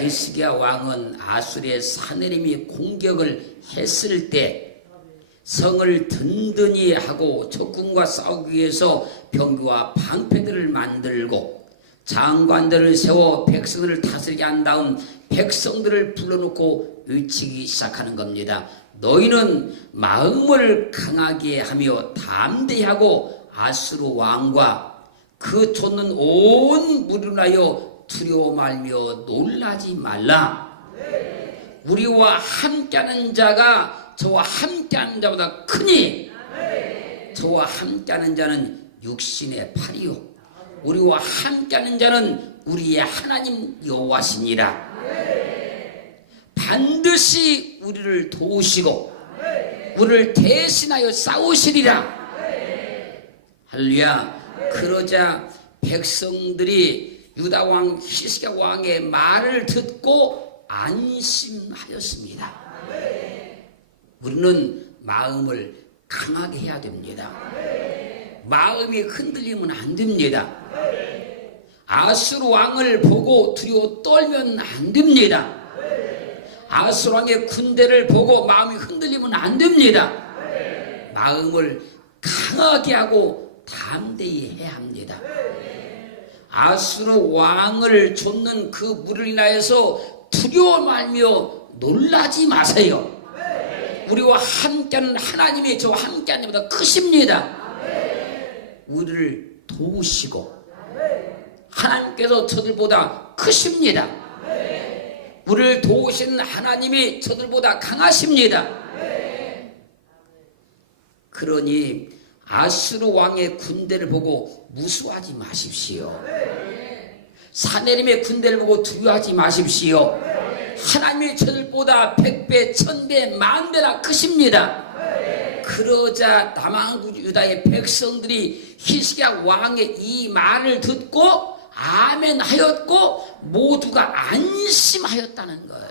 히스기야 왕은 아수르의 사내림이 공격을 했을 때 성을 든든히 하고 적군과 싸우기 위해서 병기와 방패들을 만들고 장관들을 세워 백성들을 다스리게 한 다음 백성들을 불러놓고 외치기 시작하는 겁니다. 너희는 마음을 강하게 하며 담대히 하고 아수르 왕과 그 쫓는 온 무리를 하여 두려워 말며 놀라지 말라. 우리와 함께하는 자가 저와 함께하는 자보다 크니 저와 함께하는 자는 육신의 팔이요 우리와 함께하는 자는 우리의 하나님 여호와시니라. 반드시 우리를 도우시고 우리를 대신하여 싸우시리라. 할렐루야. 그러자 백성들이 유다 왕 히스기야 왕의 말을 듣고 안심하였습니다. 우리는 마음을 강하게 해야 됩니다. 마음이 흔들리면 안 됩니다. 아수르 왕을 보고 두려워 떨면 안 됩니다. 아수르 왕의 군대를 보고 마음이 흔들리면 안 됩니다. 마음을 강하게 하고 담대히 해야 합니다. 아수르 왕을 쫓는 그 무리를 인하여서 두려워 말며 놀라지 마세요. 우리와 함께하는 하나님이 저와 함께하는 것보다 크십니다. 우리를 도우시고 하나님께서 저들보다 크십니다. 우리를 도우시는 하나님이 저들보다 강하십니다. 그러니 아수르 왕의 군대를 보고 무수하지 마십시오. 사내림의 군대를 보고 두려워하지 마십시오. 하나님이 저들보다 100배, 1000배, 10,000배나 크십니다. 그러자 남왕국 유다의 백성들이 히스기야 왕의 이 말을 듣고 아멘 하였고 모두가 안심하였다는 거예요.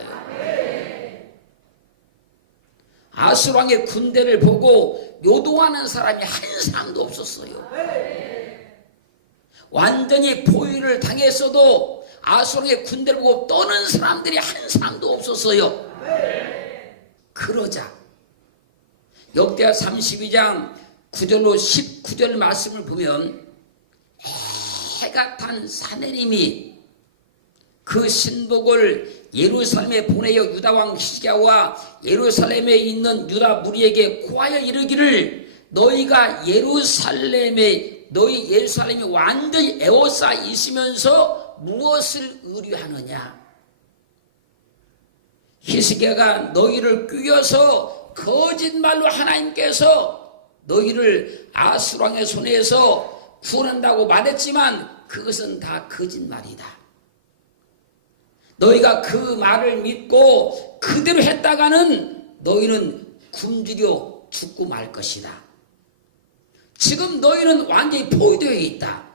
아수르 왕의 군대를 보고 요동하는 사람이 한 사람도 없었어요. 완전히 포위를 당했어도 아수르 왕의 군대를 보고 떠는 사람들이 한 사람도 없었어요. 그러자 역대하 32장 9절로 19절 말씀을 보면 해가 탄 사내림이 그 신복을 예루살렘에 보내어 유다왕 히스기야와 예루살렘에 있는 유다 무리에게 고하여 이르기를 너희가 예루살렘이 완전히 에워싸 있으면서 무엇을 의뢰하느냐. 히스기야가 너희를 꾀어서 거짓말로 하나님께서 너희를 아수르 왕의 손에서 구원한다고 말했지만 그것은 다 거짓말이다. 너희가 그 말을 믿고 그대로 했다가는 너희는 굶주려 죽고 말 것이다. 지금 너희는 완전히 포위되어 있다.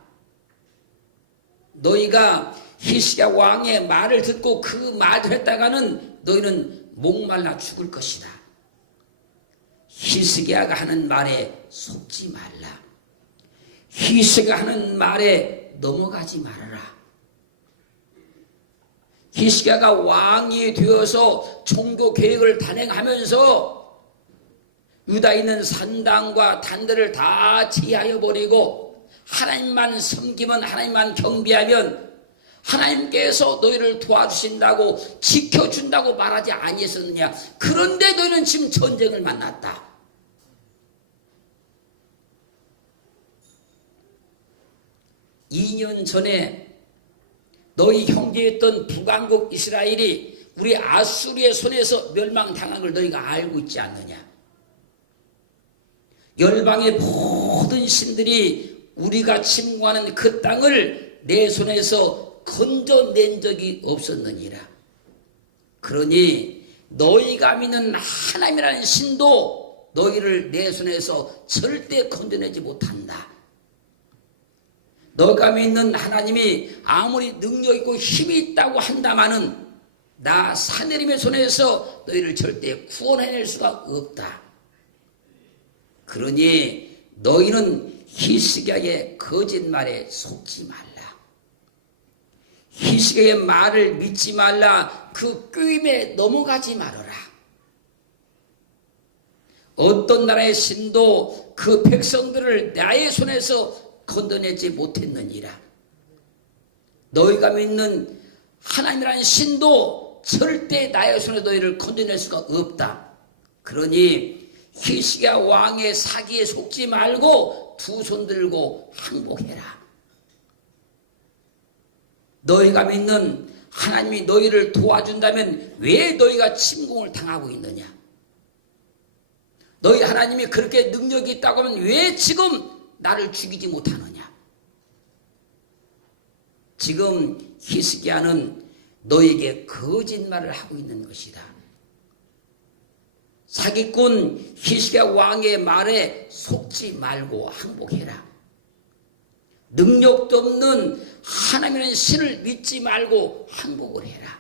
너희가 히스기야 왕의 말을 듣고 그 말을 했다가는 너희는 목말라 죽을 것이다. 히스기야가 하는 말에 속지 말라. 히스기야가 하는 말에 넘어가지 말아라. 히스기야가 왕이 되어서 종교 계획을 단행하면서 유다에 있는 산당과 단들을 다 제하여 버리고 하나님만 섬기면 하나님만 경배하면 하나님께서 너희를 도와주신다고 지켜준다고 말하지 아니했었느냐. 그런데 너희는 지금 전쟁을 만났다. 2년 전에 너희 형제였던 북왕국 이스라엘이 우리 아수르의 손에서 멸망당한 걸 너희가 알고 있지 않느냐. 열방의 모든 신들이 우리가 침공하는 그 땅을 내 손에서 건져낸 적이 없었느니라. 그러니 너희가 믿는 하나님이라는 신도 너희를 내 손에서 절대 건져내지 못한다. 너가 믿는 하나님이 아무리 능력 있고 힘이 있다고 한다마는 나 사내림의 손에서 너희를 절대 구원해낼 수가 없다. 그러니 너희는 히스기야의 거짓말에 속지 말라. 희식의 말을 믿지 말라. 그 꾀임에 넘어가지 말아라. 어떤 나라의 신도 그 백성들을 나의 손에서 건져내지 못했느니라. 너희가 믿는 하나님이라는 신도 절대 나의 손에 너희를 건져낼 수가 없다. 그러니 희식의 왕의 사기에 속지 말고 두 손 들고 항복해라. 너희가 믿는 하나님이 너희를 도와준다면 왜 너희가 침공을 당하고 있느냐? 너희 하나님이 그렇게 능력이 있다고 하면 왜 지금 나를 죽이지 못하느냐? 지금 히스기야는 너에게 거짓말을 하고 있는 것이다. 사기꾼 히스기야 왕의 말에 속지 말고 항복해라. 능력도 없는 하나님이라는 신을 믿지 말고 항복을 해라.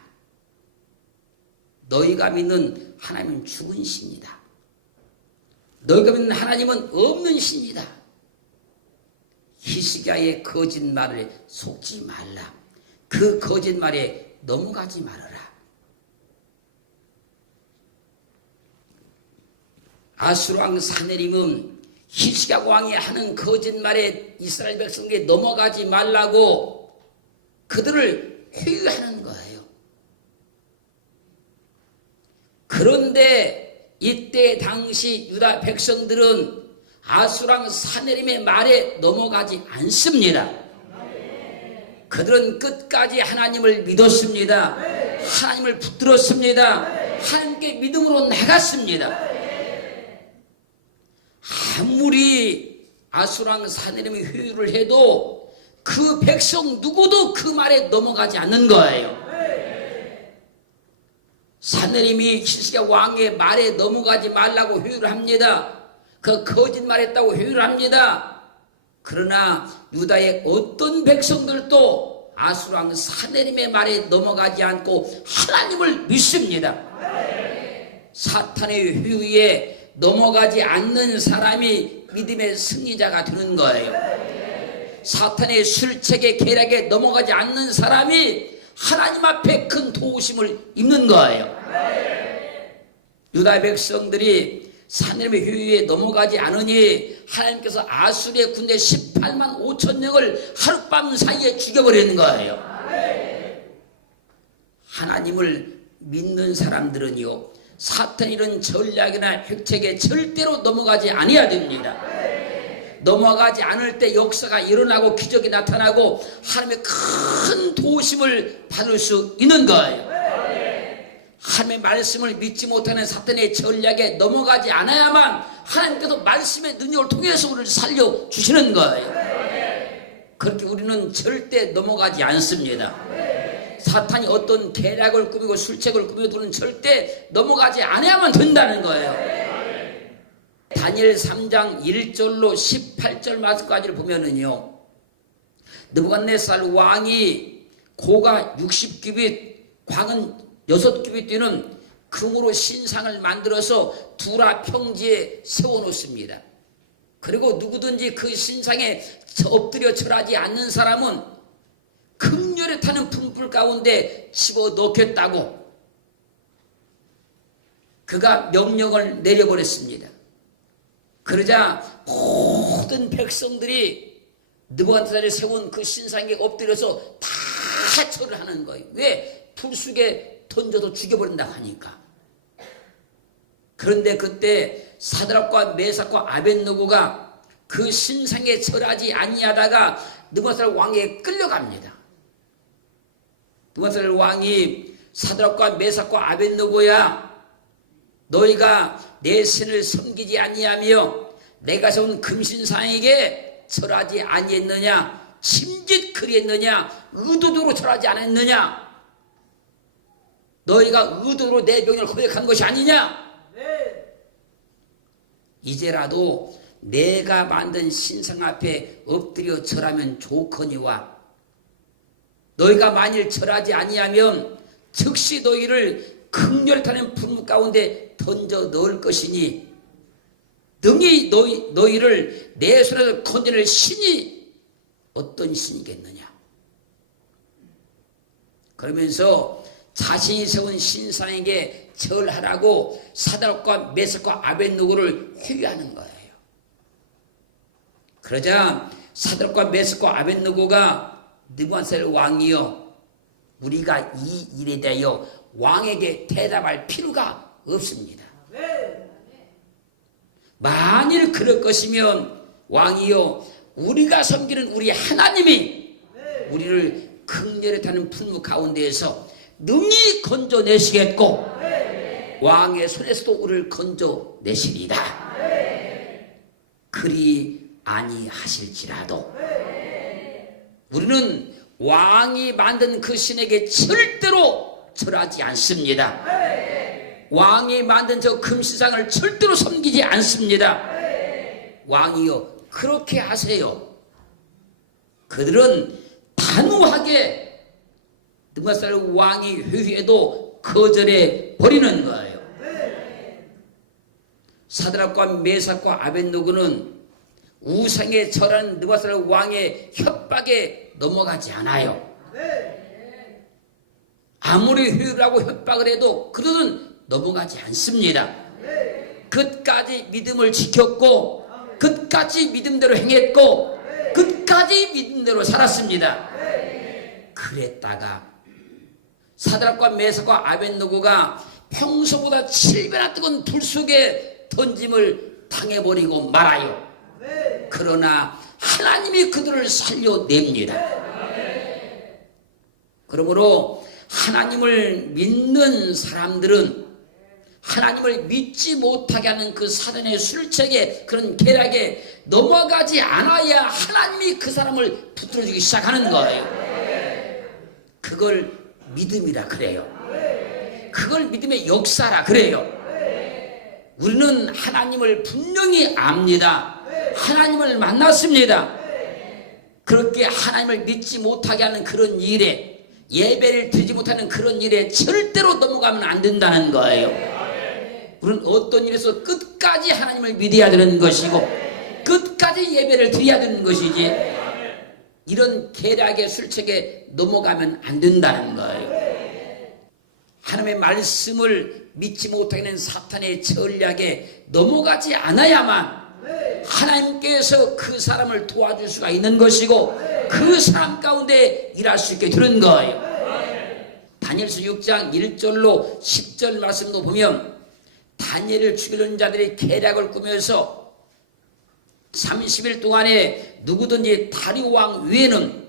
너희가 믿는 하나님은 죽은 신이다. 너희가 믿는 하나님은 없는 신이다. 히스기야의 거짓말을 속지 말라. 그 거짓말에 넘어가지 말아라. 아수르 왕 사네립은 히스기야 왕이 하는 거짓말에 이스라엘 백성에게 넘어가지 말라고 그들을 회유하는 거예요. 그런데 이때 당시 유다 백성들은 아수르 왕 사네립의 말에 넘어가지 않습니다. 그들은 끝까지 하나님을 믿었습니다. 하나님을 붙들었습니다. 하나님께 믿음으로 나갔습니다. 아무리 아수르 왕 사네립이 회유를 해도 그 백성 누구도 그 말에 넘어가지 않는 거예요. 사네립이 히스기야 왕의 말에 넘어가지 말라고 회유를 합니다. 그 거짓말했다고 회유를 합니다. 그러나 유다의 어떤 백성들도 아수르 왕 사네립의 말에 넘어가지 않고 하나님을 믿습니다. 사탄의 회유에 넘어가지 않는 사람이 믿음의 승리자가 되는 거예요. 사탄의 술책의 계략에 넘어가지 않는 사람이 하나님 앞에 큰 도우심을 입는 거예요. 유다 백성들이 사네립의 회유에 넘어가지 않으니 하나님께서 아수르의 군대 18만 5천 명을 하룻밤 사이에 죽여버리는 거예요. 하나님을 믿는 사람들은요, 사탄 이런 전략이나 획책에 절대로 넘어가지 아니어야 됩니다. 넘어가지 않을 때 역사가 일어나고 기적이 나타나고 하나님의 큰 도우심을 받을 수 있는 거예요. 하나님의 말씀을 믿지 못하는 사탄의 전략에 넘어가지 않아야만 하나님께서 말씀의 능력을 통해서 우리를 살려주시는 거예요. 그렇게 우리는 절대 넘어가지 않습니다. 사탄이 어떤 계략을 꾸미고 술책을 꾸며도는 절대 넘어가지 않아야만 된다는 거예요. 다니엘 3장 1절로 18절 말씀까지를 보면은요, 느부갓네살 왕이 고가 60규빗, 광은 6규빗 되는 금으로 신상을 만들어서 두라 평지에 세워놓습니다. 그리고 누구든지 그 신상에 엎드려 절하지 않는 사람은 금열에 타는 품불 가운데 집어넣겠다고 그가 명령을 내려버렸습니다. 그러자 모든 백성들이 느부갓네살이 세운 그 신상에 엎드려서 다 절을 하는 거예요. 왜? 불속에 던져서 죽여버린다고 하니까. 그런데 그때 사드락과 메삭과 아벳느고가 그 신상에 절하지 아니하다가 느부갓네살 왕에게 끌려갑니다. 느부갓네살 왕이 사드락과 메삭과 아벳느고야, 너희가 내 신을 섬기지 아니하며 내가 세운 금신상에게 절하지 아니했느냐? 심짓 그리했느냐? 의도적으로 절하지 않았느냐? 너희가 의도로 내 명령을 거역한 것이 아니냐? 이제라도 내가 만든 신상 앞에 엎드려 절하면 좋거니와 너희가 만일 절하지 아니하면 즉시 너희를 극렬히 타는 불문 가운데 던져 넣을 것이니 능히 너희를 내 손에서 건져낼 신이 어떤 신이겠느냐? 그러면서 자신이 세운 신상에게 절하라고 사드락과 메삭과 아벳느고를 회유하는 거예요. 그러자 사드락과 메삭과 아벳느고가 느부갓네살 왕이여, 우리가 이 일에 대하여 왕에게 대답할 필요가 없습니다. 만일 그럴 것이면 왕이여, 우리가 섬기는 우리 하나님이 우리를 극렬히 타는 풀무 가운데에서 능히 건져내시겠고 왕의 손에서도 우리를 건져내시리라. 그리 아니하실지라도 우리는 왕이 만든 그 신에게 절대로 절하지 않습니다. 왕이 만든 저 금신상을 절대로 섬기지 않습니다. 왕이여, 그렇게 하세요. 그들은 단호하게 느부갓네살 왕이 회유해도 거절해 버리는 거예요. 사드락과 메삭과 아벳느고는 우상에 절하는 느부갓네살 왕의 협박에 넘어가지 않아요. 아무리 회유를 하고 협박을 해도 그들은 넘어가지 않습니다. 끝까지 믿음을 지켰고 끝까지 믿음대로 행했고 끝까지 믿음대로 살았습니다. 그랬다가 사드락과 메삭과 아벳느고가 평소보다 7배나 뜨거운 불 속에 던짐을 당해버리고 말아요. 그러나 하나님이 그들을 살려냅니다. 그러므로 하나님을 믿는 사람들은 하나님을 믿지 못하게 하는 그 사단의 술책에, 그런 계략에 넘어가지 않아야 하나님이 그 사람을 붙들어주기 시작하는 거예요. 그걸 믿음이라 그래요. 그걸 믿음의 역사라 그래요. 우리는 하나님을 분명히 압니다. 하나님을 만났습니다. 그렇게 하나님을 믿지 못하게 하는 그런 일에, 예배를 드리지 못하는 그런 일에 절대로 넘어가면 안 된다는 거예요. 우리는 어떤 일에서 끝까지 하나님을 믿어야 되는 것이고 끝까지 예배를 드려야 되는 것이지, 이런 계략의 술책에 넘어가면 안 된다는 거예요. 하나님의 말씀을 믿지 못하게 하는 사탄의 전략에 넘어가지 않아야만 하나님께서 그 사람을 도와줄 수가 있는 것이고 그 사람 가운데 일할 수 있게 되는 거예요. 다니엘서 6장 1절로 10절 말씀도 보면 다니엘을 죽이려는 자들이 계략을 꾸며서 30일 동안에 누구든지 다리오 왕 외에는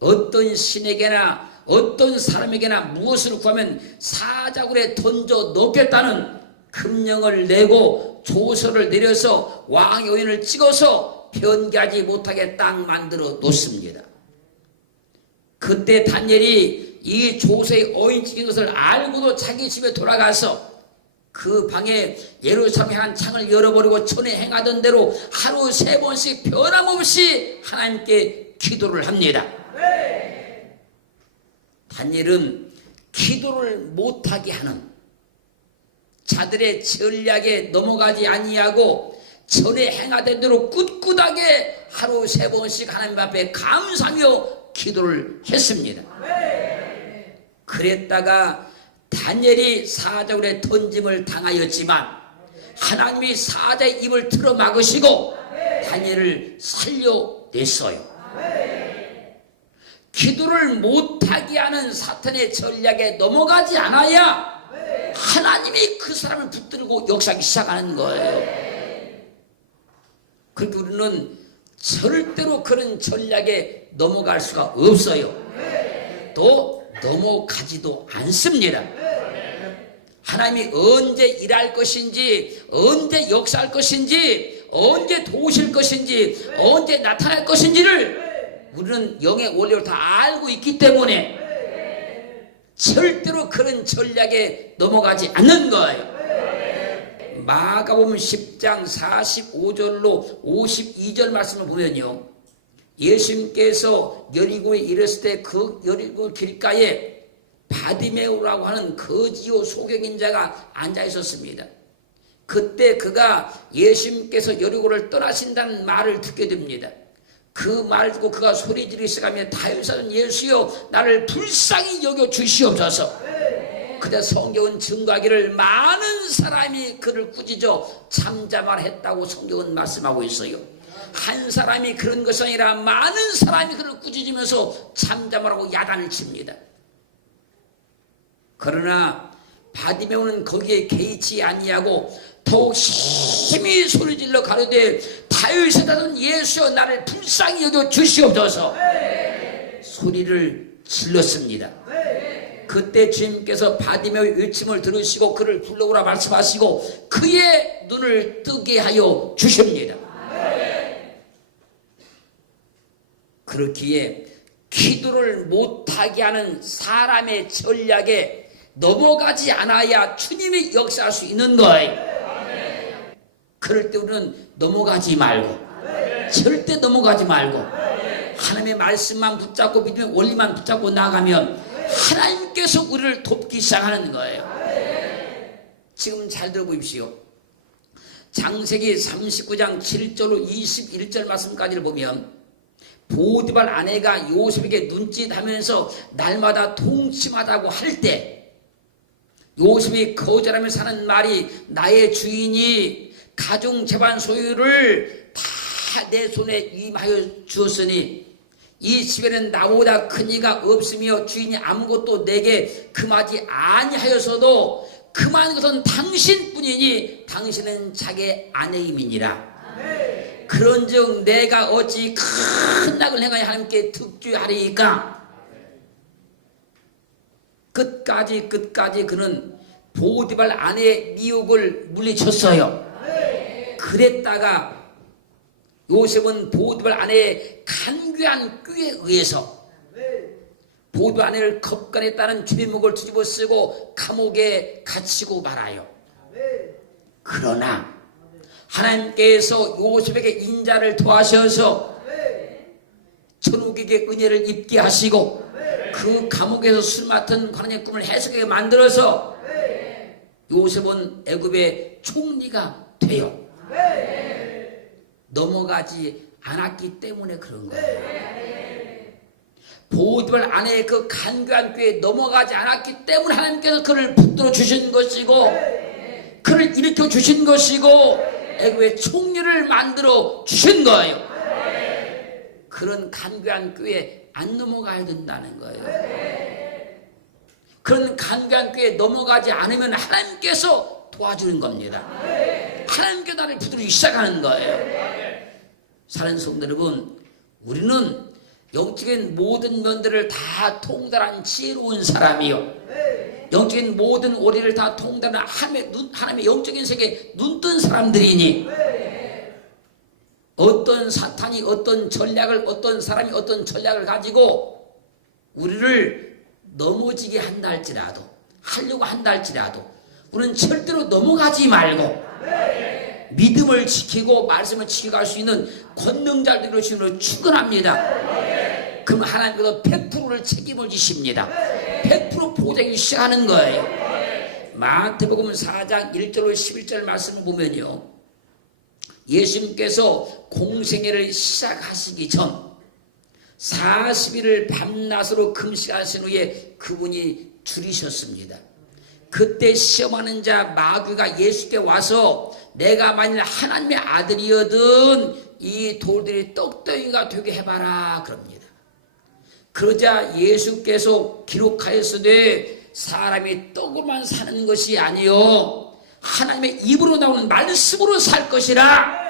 어떤 신에게나 어떤 사람에게나 무엇을 구하면 사자굴에 던져 넣겠다는 금령을 내고 조서를 내려서 왕의 오인을 찍어서 변개하지 못하게 딱 만들어 놓습니다. 그때 다니엘이 이 조서의 오인 찍은 것을 알고도 자기 집에 돌아가서 그 방에 예루살렘 향한 창을 열어버리고 전에 행하던 대로 하루 3번씩 변함없이 하나님께 기도를 합니다. 다니엘은 기도를 못하게 하는 자들의 전략에 넘어가지 아니하고 전에 행하던 대로 꿋꿋하게 하루 3번씩 하나님 앞에 감사하며 기도를 했습니다. 그랬다가 다니엘이 사자굴에 던짐을 당하였지만 하나님이 사자의 입을 틀어 막으시고 다니엘을 살려냈어요. 기도를 못하게 하는 사탄의 전략에 넘어가지 않아야 하나님이 그 사람을 붙들고 역사하기 시작하는 거예요. 그렇게 우리는 절대로 그런 전략에 넘어갈 수가 없어요. 또 넘어가지도 않습니다. 하나님이 언제 일할 것인지, 언제 역사할 것인지, 언제 도우실 것인지, 언제 나타날 것인지를 우리는 영의 원리로 다 알고 있기 때문에 절대로 그런 전략에 넘어가지 않는 거예요. 마가복음 10장 45절로 52절 말씀을 보면요, 예수님께서 여리고에 이르렀을 때 그 여리고 길가에 바디메오라고 하는 거지요 소경인자가 앉아 있었습니다. 그때 그가 예수님께서 여리고를 떠나신다는 말을 듣게 됩니다. 그 말 듣고 그가 소리 지르기 시작하며 다윗은 예수여 나를 불쌍히 여겨 주시옵소서. 그때 성경은 증거하기를 많은 사람이 그를 꾸짖어 잠잠하라 고 성경은 말씀하고 있어요. 한 사람이 그런 것이 아니라 많은 사람이 그를 꾸짖으면서 잠잠하라고 야단을 칩니다. 그러나 바디메오는 거기에 개의치 아니하고 더욱 심히 소리질러 가로되 다윗의 아들 예수여 나를 불쌍히 여겨 주시옵소서. 소리를 질렀습니다. 그때 주님께서 바디메오의 외침을 들으시고 그를 불러오라 말씀하시고 그의 눈을 뜨게 하여 주십니다. 그렇기에 기도를 못하게 하는 사람의 전략에 넘어가지 않아야 주님이 역사할 수 있는 거예요. 그럴 때 우리는 넘어가지 말고 절대 넘어가지 말고 하나님의 말씀만 붙잡고 믿음의 원리만 붙잡고 나가면 하나님께서 우리를 돕기 시작하는 거예요. 지금 잘 들어보십시오. 창세기 39장 7절로 21절 말씀까지를 보면 보디발 아내가 요셉에게 눈짓하면서 날마다 통침하다고 할 때 요셉이 거절하며 사는 말이 나의 주인이 가정 재반 소유를 다 내 손에 임하여 주었으니 이 집에는 나보다 큰 이가 없으며 주인이 아무것도 내게 금하지 아니하여서도 금한 것은 당신뿐이니 당신은 자기 아내임이니라. 그런즉 내가 어찌 큰 낙을 행하여 하나님께 득주하리이까. 끝까지 그는 보디발 아내의 미혹을 물리쳤어요. 그랬다가 요셉은 보디발 아내의 간교한 꾀에 의해서 보디발 아내를 겁간했다는 죄목을 뒤집어 쓰고 감옥에 갇히고 말아요. 그러나 하나님께서 요셉에게 인자를 더하셔서 천국에게 은혜를 입게 하시고 그 감옥에서 술 맡은 하나님의 꿈을 해석하게 만들어서 요셉은 애굽의 총리가 돼요. 넘어가지 않았기 때문에 그런 거예요. 보디발 아내의 그 간교한 꾀에 넘어가지 않았기 때문에 하나님께서 그를 붙들어 주신 것이고 그를 일으켜 주신 것이고 애굽의 총리를 만들어 주신 거예요. 그런 간교한 꾀에 안 넘어가야 된다는 거예요. 그런 간교한 꾀에 넘어가지 않으면 하나님께서 도와주는 겁니다. 하나님께 나를 붙들기 시작하는 거예요. 사랑하는 성도 여러분, 우리는 영적인 모든 면들을 다 통달한 지혜로운 사람이요, 영적인 모든 오리를 다 통달한 하나님의 영적인 세계에 눈뜬 사람들이니 어떤 사탄이 어떤 전략을 어떤 사람이 어떤 전략을 가지고 우리를 넘어지게 한다 할지라도 하려고 한다 할지라도 우리는 절대로 넘어가지 말고 믿음을 지키고 말씀을 지켜갈 수 있는 권능자들로 주님으로 축원합니다. 그럼 하나님께서 100%를 책임을 지십니다. 100% 보장이 시작하는 거예요. 마태복음 4장 1절로 11절 말씀을 보면요, 예수님께서 공생애를 시작하시기 전 40일을 밤낮으로 금식하신 후에 그분이 줄이셨습니다. 그때 시험하는 자 마귀가 예수께 와서 내가 만일 하나님의 아들이거든 이 돌들이 떡덩이가 되게 해봐라 그럽니다. 그러자 예수께서 기록하였으되 사람이 떡으로만 사는 것이 아니요 하나님의 입으로 나오는 말씀으로 살 것이라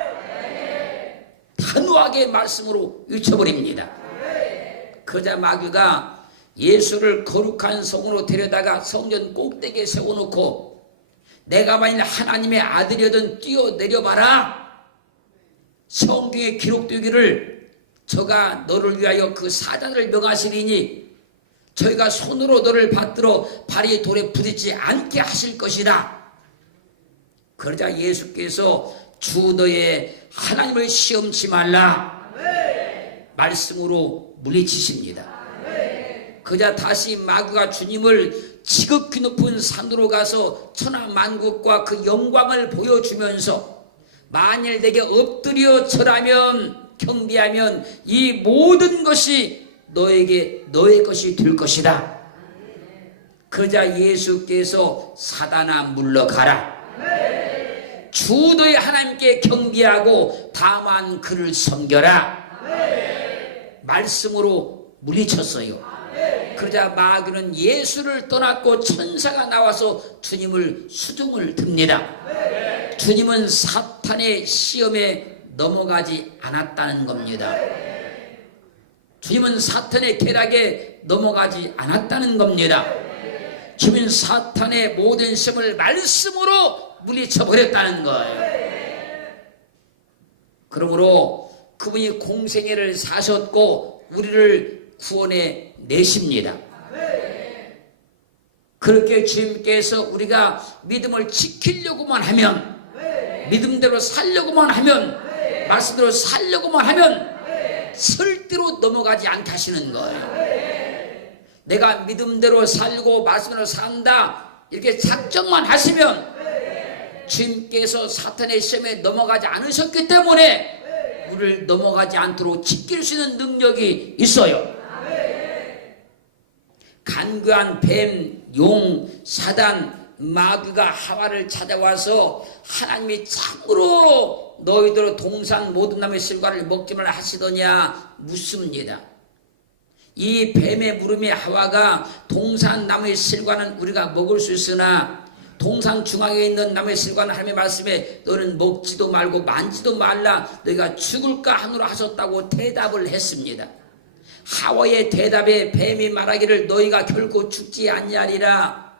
단호하게 말씀으로 외쳐버립니다. 그러자 마귀가 예수를 거룩한 성으로 데려다가 성전 꼭대기에 세워놓고 내가 만일 하나님의 아들이거든 뛰어내려봐라. 성경에 기록되기를 저가 너를 위하여 그 사자를 명하시리니 저희가 손으로 너를 받들어 발이 돌에 부딪히지 않게 하실 것이다. 그러자 예수께서 주 너의 하나님을 시험치 말라 말씀으로 물리치십니다. 그자 다시 마귀가 주님을 지극히 높은 산으로 가서 천하만국과 그 영광을 보여주면서 만일 내게 엎드려 절하면 경배하면 이 모든 것이 너에게 너의 것이 될 것이다. 그러자 예수께서 사단아 물러가라. 주 너의 하나님께 경배하고 다만 그를 섬겨라. 말씀으로 물리쳤어요. 그러자 마귀는 예수를 떠났고 천사가 나와서 주님을 수중을 듭니다. 주님은 사탄의 시험에 넘어가지 않았다는 겁니다. 주님은 사탄의 계략에 넘어가지 않았다는 겁니다. 주님은 사탄의 모든 시험을 말씀으로 물리쳐 버렸다는 거예요. 그러므로 그분이 공생애를 사셨고 우리를 구원해 내십니다. 그렇게 주님께서 우리가 믿음을 지키려고만 하면, 믿음대로 살려고만 하면, 말씀대로 살려고만 하면 절대로 넘어가지 않게 하시는 거예요. 내가 믿음대로 살고 말씀대로 산다 이렇게 작정만 하시면 주님께서 사탄의 시험에 넘어가지 않으셨기 때문에 우리를 넘어가지 않도록 지킬 수 있는 능력이 있어요. 간교한 뱀, 용, 사단, 마귀가 하와를 찾아와서 하나님이 참으로 너희들 동산 모든 나무의 실과를 먹지 말라 하시더냐 묻습니다. 이 뱀의 물음에 하와가 동산 나무의 실과는 우리가 먹을 수 있으나 동산 중앙에 있는 나무의 실과는 하나님의 말씀에 너는 먹지도 말고 만지도 말라 너희가 죽을까 하노라 하셨다고 대답을 했습니다. 하와의 대답에 뱀이 말하기를 너희가 결코 죽지 아니하리라.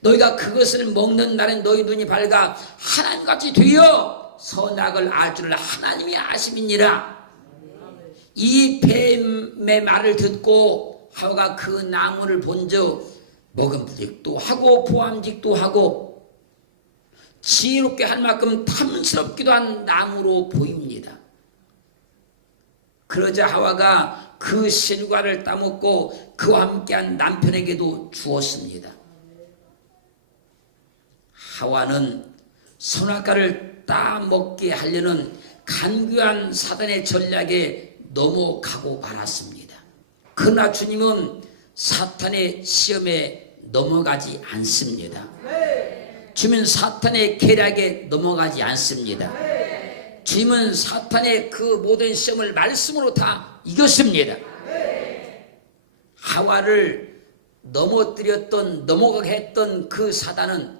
너희가 그것을 먹는 날엔 너희 눈이 밝아 하나님같이 되어 선악을 알 줄을 하나님이 아심이니라. 이 뱀의 말을 듣고 하와가 그 나무를 본즉 먹음직도 하고 보암직도 하고 지혜롭게 할 만큼 탐스럽기도 한 나무로 보입니다. 그러자 하와가 그 실과를 따먹고 그와 함께한 남편에게도 주었습니다. 하와는 선악과를 따먹게 하려는 간교한 사단의 전략에 넘어가고 말았습니다. 그러나 주님은 사탄의 시험에 넘어가지 않습니다. 주님은 사탄의 계략에 넘어가지 않습니다. 주님은 사탄의 그 모든 시험을 말씀으로 다 이겼습니다. 하와를 넘어가게 했던 그 사단은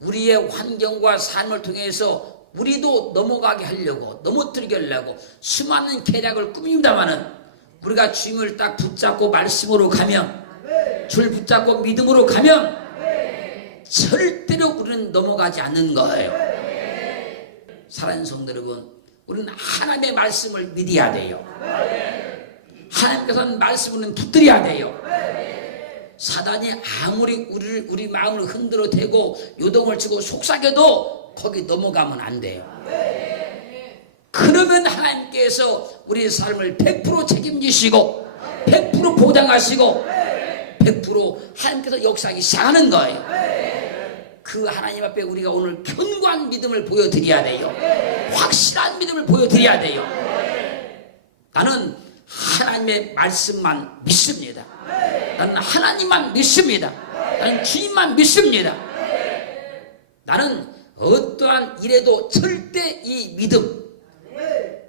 우리의 환경과 삶을 통해서 우리도 넘어가게 하려고, 넘어뜨리게 하려고 수많은 계략을 꾸밉니다마는 우리가 주님을 딱 붙잡고 말씀으로 가면, 줄 붙잡고 믿음으로 가면 절대로 우리는 넘어가지 않는 거예요. 사랑하는 성도 여러분, 우리는 하나님의 말씀을 믿어야 돼요. 하나님께서는 말씀을 붙들어야 돼요. 사단이 아무리 우리 마음을 흔들어 대고 요동을 치고 속삭여도 거기 넘어가면 안 돼요. 그러면 하나님께서 우리 삶을 100% 책임지시고 100% 보장하시고 100% 하나님께서 역사하기 시작하는 거예요. 그 하나님 앞에 우리가 오늘 견고한 믿음을 보여드려야 돼요. 확실한 믿음을 보여드려야 돼요. 나는 하나님의 말씀만 믿습니다. 나는 하나님만 믿습니다. 나는 주님만 믿습니다. 나는 어떠한 일에도 절대 이 믿음,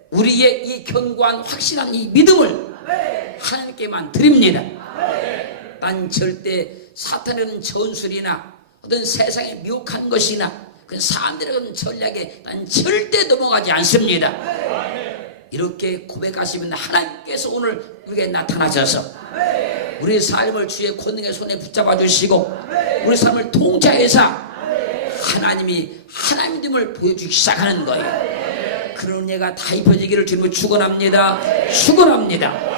우리의 이 견고한 확실한 이 믿음을 하나님께만 드립니다. 난 절대 사탄의 전술이나 어떤 세상에 미혹한 것이나 그 사람들의 그런 전략에 난 절대 넘어가지 않습니다. 이렇게 고백하시면 하나님께서 오늘 우리에게 나타나셔서 우리 삶을 주의 권능의 손에 붙잡아 주시고 우리 삶을 통치해서 하나님이 하나님임을 보여주기 시작하는 거예요. 그런 은혜가 다 입혀지기를 주님을 축원합니다. 축원합니다.